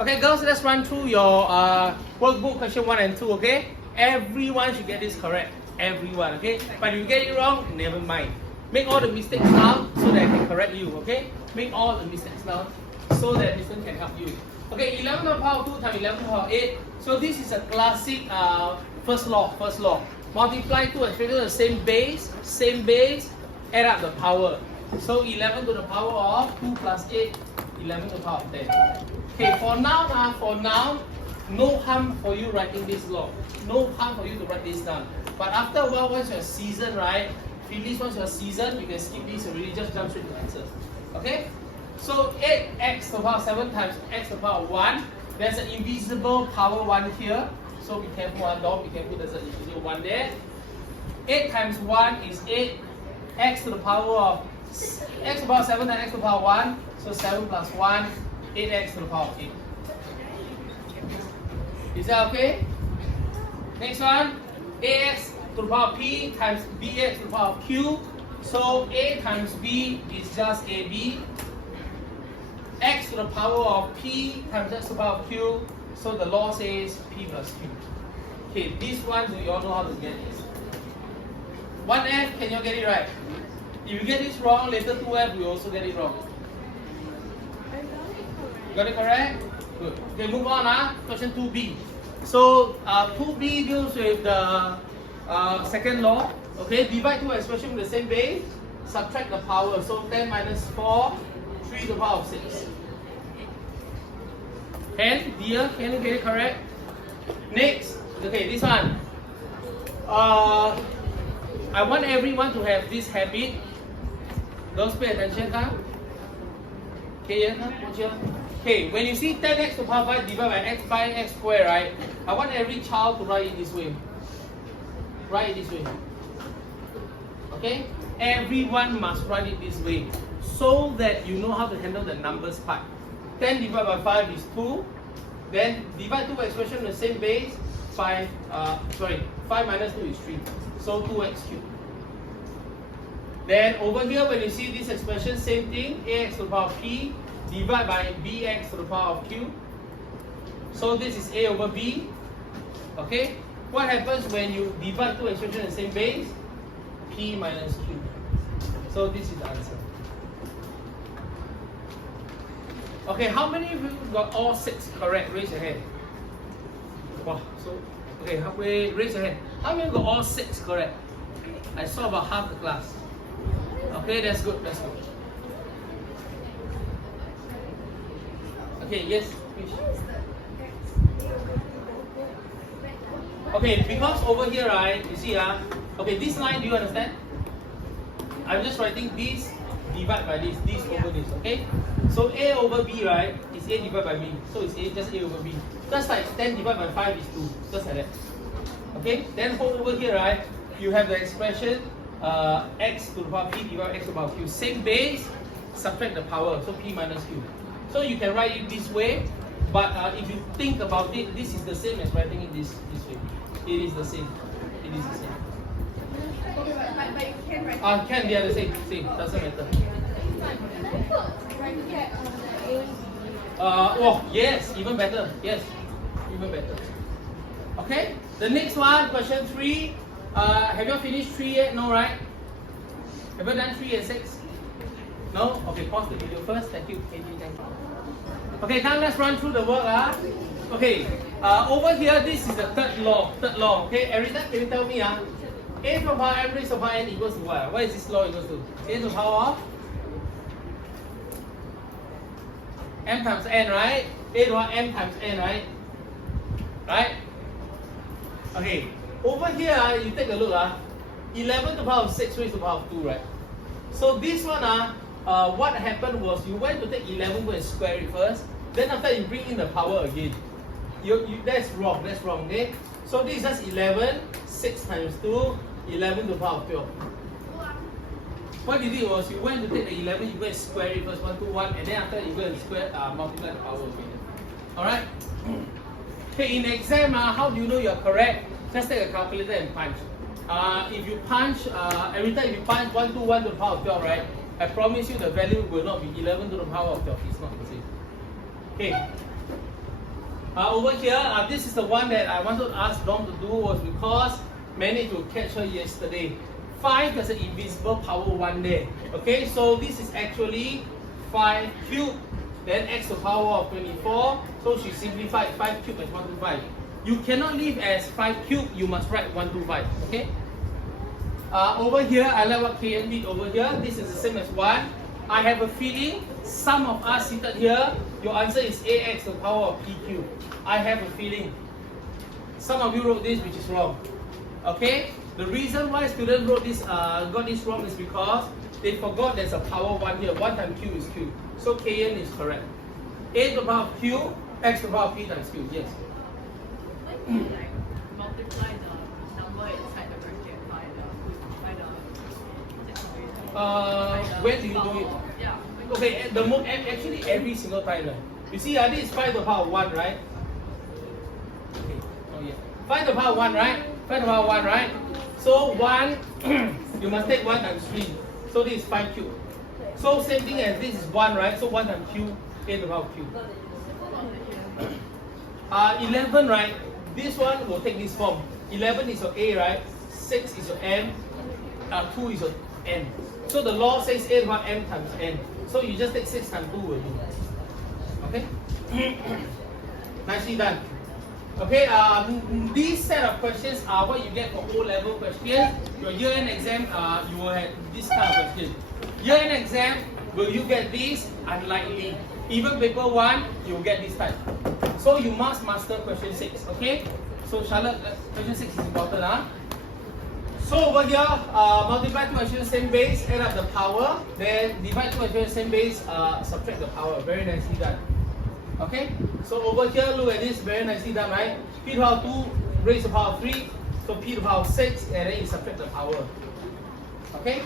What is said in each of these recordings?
Okay, girls, let's run through your workbook question 1 and 2, okay? Everyone should get this correct. Everyone, okay? But if you get it wrong, never mind. Make all the mistakes now so that I can correct you, okay? Make all the mistakes now so that Mr. can help you. Okay, 11 to the power of 2 times 11 to the power of 8. So this is a classic first law. Multiply two expressions the same base, add up the power. So 11 to the power of 2 plus 8, 11 to the power of 10. Okay, for now, no harm for you writing this law. No harm for you to write this down. But after a while, once you're seasoned, right? Finish once you're seasoned, you can skip this already, just jump straight to the answers. Okay? So 8x to the power of 7 times x to the power of 1. There's an invisible power 1 here. So be careful, don't be careful, there's an invisible 1 there. 8 times 1 is 8. X to the power of x to the power of 7 times x to the power of 1. So 7 plus 1, 8x to the power of 8. Is that okay? Next one, ax to the power of p times bx to the power of q. So a times b is just ab. X to the power of p times x to the power of q. So the law says p plus q. Okay, this one, do you all know how to get this? 1f, can you get it right? If you get this wrong, later 2f, you also get it wrong. Got it correct? Good. Okay, move on. Question 2b. So 2b deals with the second law. Okay, divide two expressions with the same base, subtract the power. So 10 minus 4, 3 to the power of 6. Can you get it correct? Next, okay, this one. I want everyone to have this habit. Don't pay attention, huh? Okay, okay, when you see 10x to the power of 5 divided by x by x squared, right? I want every child to write it this way. Write it this way. Okay? Everyone must write it this way so that you know how to handle the numbers part. 10 divided by 5 is 2. Then divide two expressions in the same base. 5 minus 2 is 3. So 2x cubed. Then over here, when you see this expression, same thing, ax to the power of p divided by bx to the power of q. So this is a over b. Okay? What happens when you divide two expressions in the same base? P minus q. So this is the answer. Okay, how many of you got all 6 correct? Raise your hand. Wow, so okay, halfway, raise your hand. How many got all 6 correct? I saw about half the class. Okay, that's good, that's good. Okay, yes, please. Okay, because over here, right, you see, okay, this line, do you understand? I'm just writing this divided by this over this, okay? So a over b, right, is a divided by b. So it's just a over b. Just like 10 divided by 5 is 2, just like that. Okay, then over here, right, you have the expression x to the power p divided by x to the power q. Same base, subtract the power, so p minus q. So you can write it this way, but if you think about it, this is the same as writing it this way. It is the same. It is the same. But you can write Can be the same, doesn't matter. Oh, yes, even better. Yes, even better. Okay, the next one, question 3. Have you finished 3 yet? No, right? Have you done 3 and 6? No? Okay, pause the video first. Thank you. Thank you. Okay, now let's run through the work. Okay, over here, this is the third law. Okay, every time, can you tell me? A to the power m raised to the power n equals to what? What is this law equals to? A to the power of m times n, right? A to the power m times n, right? Right? Okay, over here, you take a look. 11 to the power of 6 raised to the power of 2, right? So this one, what happened was you went to take 11, go and square it first. Then after you bring in the power again. That's wrong, okay? So this is just 11, 6 times 2, 11 to the power of 12. What you did was you went to take the 11, you go and square it first, 1 to 1, and then after you go and square, multiply the power again. Alright? Okay, in the exam, how do you know you're correct? Just take a calculator and punch. If you punch, every time you punch 1 to 1 to the power of 12, right? I promise you the value will not be 11 to the power of 12. It's not the same. Okay. Over here, this is the one that I wanted to ask Dom to do was because managed to catch her yesterday. 5 has an invisible power 1 there. Okay, so this is actually 5 cubed, then x to the power of 24. So she simplified 5 cubed as 125. You cannot leave as 5 cubed, you must write 125. Okay. Over here, I like what KN did over here. This is the same as 1. I have a feeling some of us seated here, your answer is ax to the power of p cubed. I have a feeling. Some of you wrote this, which is wrong. Okay? The reason why students wrote this, got this wrong is because they forgot there's a power 1 here. 1 times q is q. So KN is correct. A to the power of q, x to the power of p times q. Yes. Like multiply the number inside the bracket by the When do you do it? Yeah. Okay, actually every single time. Right? You see, this is 5 to the power of 1, right? Okay. Oh yeah. 5 to the power of 1, right? 5 to the power of 1, right? So 1, you must take 1 times 3. So this is 5 cubed. So same thing as this is 1, right? So 1 times q, a to the power of q. 11, right? This one will take this form. 11 is your a, right? 6 is your m. 2 is your n. So the law says a to the power m times n. So you just take 6 times 2 will do. Okay? Nicely done. Okay, these set of questions are what you get for O-level questions. Your year-end exam, you will have this kind of question. Year-end exam, will you get this? Unlikely. Even paper 1, you will get this type. So you must master question 6, okay? So Charlotte, question 6 is important, huh? So over here, multiply 2 expressions same base, add up the power, then divide 2 expressions same base, subtract the power. Very nicely done. Okay? So over here, look at this, very nicely done, right? P to the power 2 raised to the power 3, so P to the power 6, and then you subtract the power. Okay?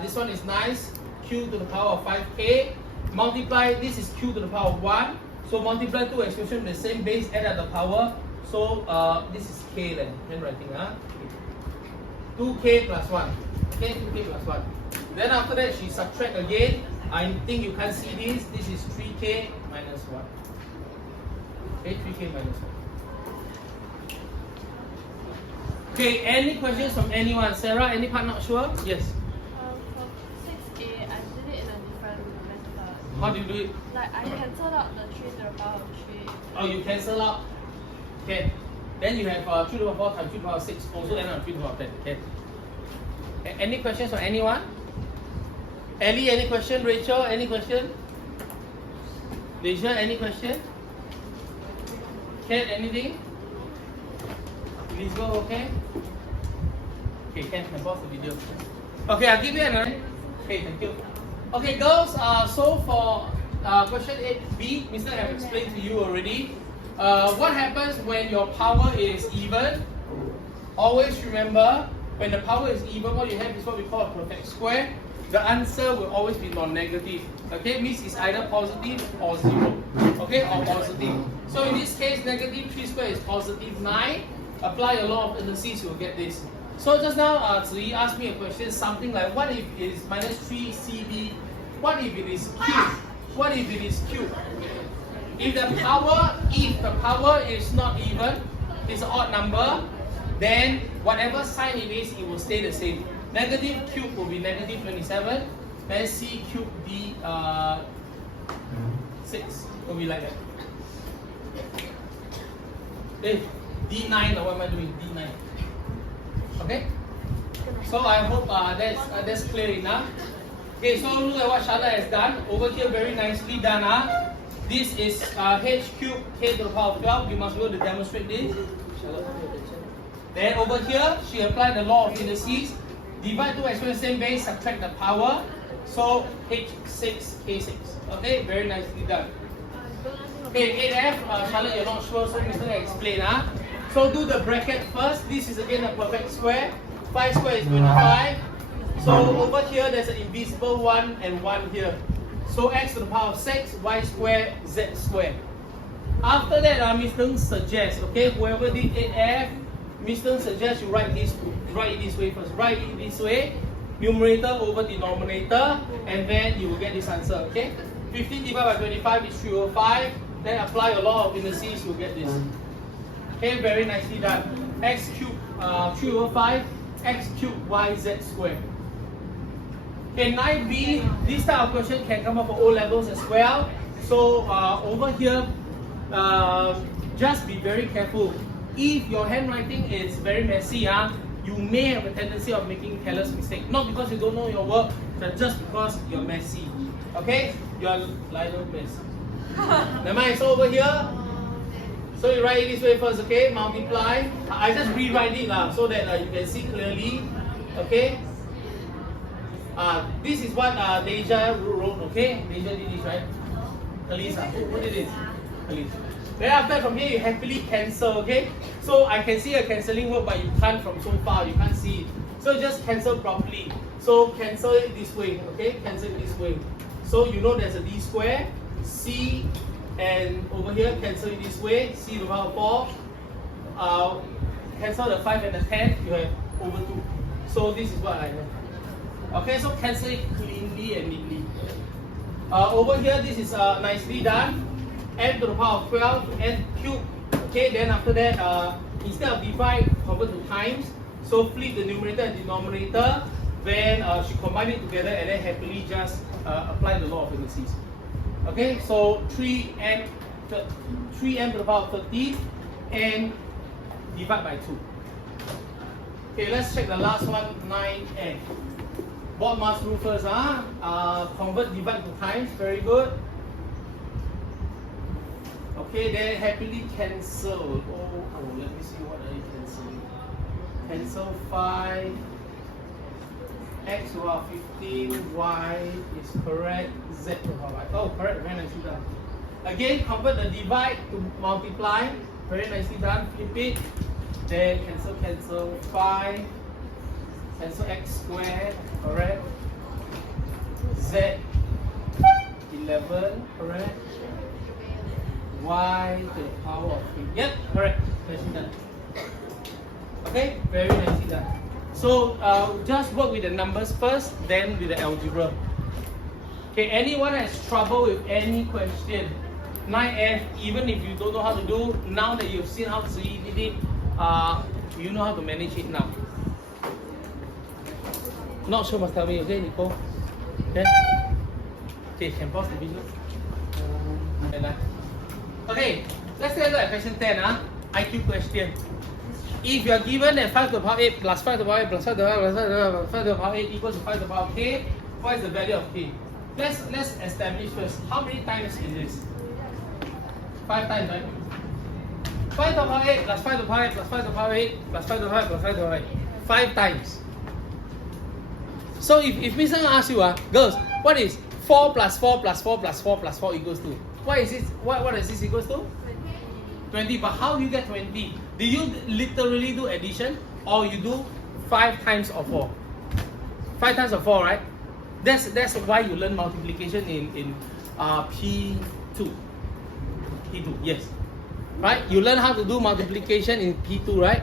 This one is nice. Q to the power of 5k. Multiply, this is Q to the power of 1. So multiply 2 expressions with the same base, add up the power. So this is k then, handwriting, huh? 2k plus 1. Okay, 2k plus 1. Then after that, she subtract again. I think you can't see this. This is 3k minus 1. Okay, 3k minus 1. Okay, any questions from anyone? Sarah, any part not sure? Yes. For 6a, I did it in a different method. How do you do it? Like I cancelled out the 3 to the power of 3. Oh, you cancel out. Okay. Then you have 3 to the power 4 times 3 to the power 6. Also end on 3 to the power 10. Okay. Any questions from anyone? Ellie, any question? Rachel, any question? Deja, any question? Ken, anything? Elizabeth, okay? Okay, Ken, can pause the video. Okay, I'll give you another. Okay, thank you. Okay, girls, so for question 8b, Mr. have explained to you already. What happens when your power is even? Always remember, when the power is even, what you have is what we call a perfect square. The answer will always be non-negative. Okay, means it's either positive or 0. Okay, or positive. So in this case, negative 3 squared is positive 9. Apply a law of indices, you'll get this. So just now, Ziyi asked me a question, something like, what if it is minus 3cb? What if it is cube? What if it is cube? If the power is not even, it's an odd number, then whatever sign it is, it will stay the same. Negative cube will be negative 27. Then c cube d 6 will be like that. Okay, d9 or what am I doing? d9. Okay. So I hope that's clear enough. Okay, so look at what Charlotte has done over here. Very nicely done. This is h cube k to the power of 12. You must be able to demonstrate this. Charlotte, pay attention. Then over here, she applied the law of indices. Divide 2 expressions same base, subtract the power. So h6 k6. Okay, very nicely done. Okay, 8f, Charlotte, you're not sure, so Mr. explain. So do the bracket first. This is again a perfect square. 5 squared is 25. So over here, there's an invisible 1 and 1 here. So x to the power of 6, y squared, z squared. After that, Mr. suggests, okay, whoever did 8f, Mr. suggests you write it this way first. Write it this way, numerator over denominator, and then you will get this answer, okay? 15 divided by 25 is 305. then apply a law of indices, you'll get this. Okay, very nicely done. X cubed 3 over 5, x cubed yz squared. Okay, 9b, this type of question can come up for O levels as well. So over here, just be very careful. If your handwriting is very messy, you may have a tendency of making careless mistake. Not because you don't know your work, but just because you're messy. Okay? You're like a mess. Never mind, so over here, so you write it this way first, okay? Multiply. I just rewrite it so that you can see clearly. Okay? This is what Deja wrote, okay? Deja did this, right? Elisa, who did this? Elisa. Then after from here, you happily cancel, okay? So I can see a cancelling word, but you can't from so far, you can't see it. So just cancel properly. So cancel it this way, okay? Cancel it this way. So you know there's a d square, c, and over here, cancel it this way, c to the power 4. Cancel the 5 and the 10, you have over 2. So this is what I have. Okay, so cancel it cleanly and neatly. Over here, this is nicely done. N to the power of 12, n cubed. Okay, then after that, instead of divide, convert to times. So flip the numerator and denominator. Then she combine it together and then happily just apply the law of indices. Okay, so 3n to the power of 30 and divide by 2. Okay, let's check the last one, 9n. What must do first? Convert, divide to times. Very good. Okay, then happily cancel. Oh, let me see what are you cancelling. Cancel 5. X to the power 15. Y is correct. Z to the power y. Oh, correct. Very nicely done. Again, convert the divide to multiply. Very nicely done. Flip it. Then cancel 5. Cancel x squared, correct. Z 11, correct. Y to the power of 3. Yep, correct. Nicely done. Okay, very nicely done. So just work with the numbers first, then with the algebra. Okay, anyone has trouble with any question? 9F, even if you don't know how to do, now that you've seen how Ziyi did it, you know how to manage it now. Not sure, must tell me, okay, Nicole? Okay? Okay, can pause the video. Okay, let's take a look at question 10, IQ question. If you are given that 5 to the power 8 plus 5 to the power 8 plus 5 to the power 8 plus 5 to the power 8 equals to 5 to the power k, what is the value of k? Let's establish first. How many times is this? 5 times, right? 5 to the power 8 plus 5 to the power 8 plus 5 to the power 8 plus 5 to the power 8 plus 5 to the power 8. 5 times. So if Mr. asks you, girls, what is 4 plus 4 plus 4 plus 4 plus 4 equals to? What is it? What is this equals to? 20. But how do you get 20? Do you literally do addition or you do 5 times of 4? 5 times of 4, right? That's why you learn multiplication in P2. P2, yes. Right? You learn how to do multiplication in P2, right?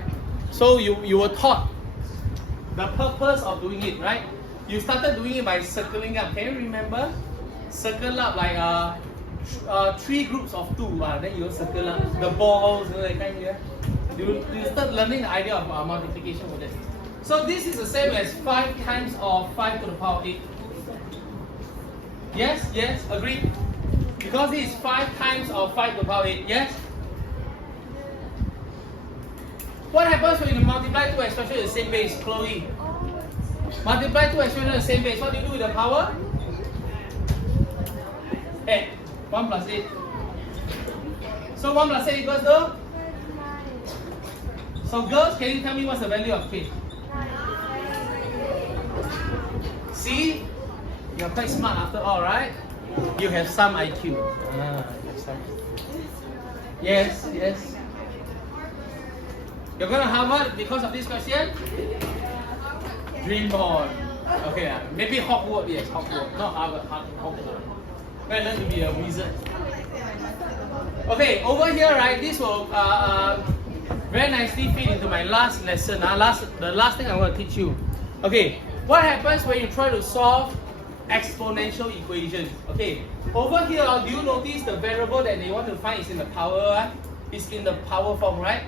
So you were taught the purpose of doing it, right? You started doing it by circling up. Can you remember? Circle up like 3 groups of 2. Then you circle up the balls, that kind here. You start learning the idea of multiplication with it. So this is the same as 5 times of 5 to the power 8. Yes, agree? Because this is 5 times of 5 to the power 8. Yes? What happens when you multiply 2 expressions in the same base, Chloe? Multiply 2 expressions in the same base. What do you do with the power? 8. 1 plus 8. So 1 plus 8 equals to? So girls, can you tell me what's the value of k? See? You're quite smart after all, right? You have some IQ. You have some. Yes. You're going to Harvard because of this question? Dream on. Okay, maybe Hogwarts, yes, Hogwarts. Not Harvard, Hogwarts. Well, learn to be a wizard. Okay, over here, right, this will very nicely fit into my last lesson. The last thing I'm going to teach you. Okay, what happens when you try to solve exponential equations. Okay, over here, do you notice the variable that they want to find is in the power? It's in the power form, right?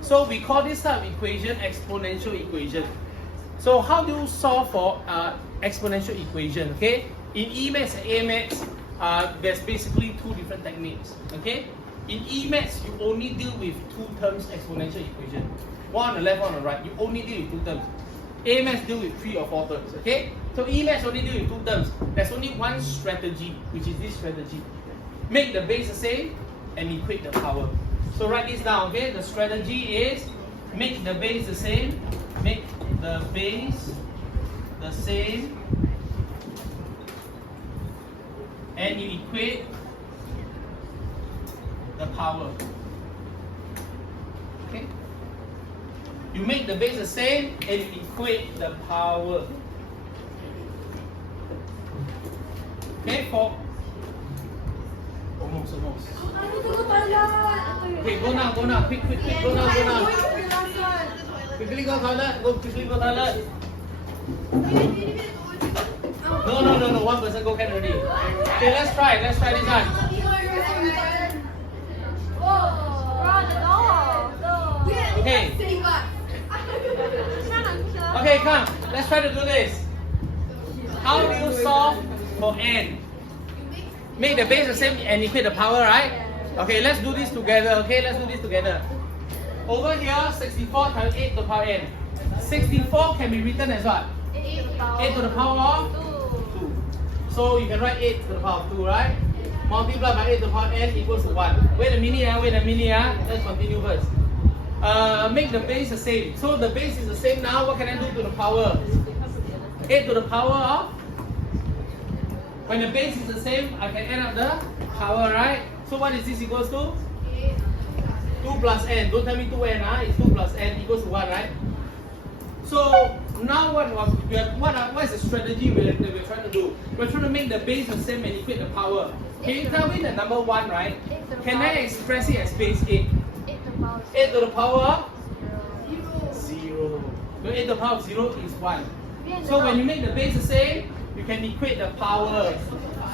So we call this type of equation exponential equation. So how do you solve for exponential equation? Okay, in Emaths and AMaths, there's basically two different techniques. Okay, in Emaths you only deal with two terms exponential equation. One on the left, one on the right. You only deal with two terms. AMaths deal with 3 or 4 terms. Okay, so Emaths only deal with 2 terms. There's only one strategy, which is this strategy: make the base the same and equate the power. So write this down. Okay, the strategy is make the base the same, make the base the same, and you equate the power. Okay, you make the base the same and you equate the power. Okay, for almost. Okay, go now, quick, go now. Quickly go toilet, quickly go toilet. No, one person go can already. Okay, let's try this one. Okay. Okay, come, let's try to do this. How do you solve for n? Make the base the same and equate the power, right? Okay, let's do this together. Over here, 64 times 8 to the power n. 64 can be written as what? 8 to the power of 2. So you can write 8 to the power of 2, right? Multiply by 8 to the power n equals to 1. Wait a minute. Let's continue first. Make the base the same. So the base is the same now. What can I do to the power? 8 to the power of? When the base is the same, I can add up the power, right? So what is this equals to? 2 plus n. Don't tell me 2n, it's 2 plus n equals to 1, right? So now what is the strategy we're trying to do? We're trying to make the base the same and equate the power. Can you tell me the number 1, right? Can I express it as base 8? 8 to the power of? 0. So 8 to the power of 0 is 1. So when you make the base the same, you can equate the power.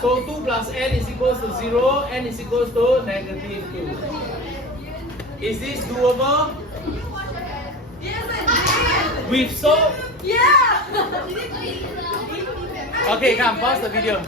So 2 plus n is equals to 0, n is equals to negative 2. Is this doable? Yes, I did. With so? Yeah. Okay, come, pause the video.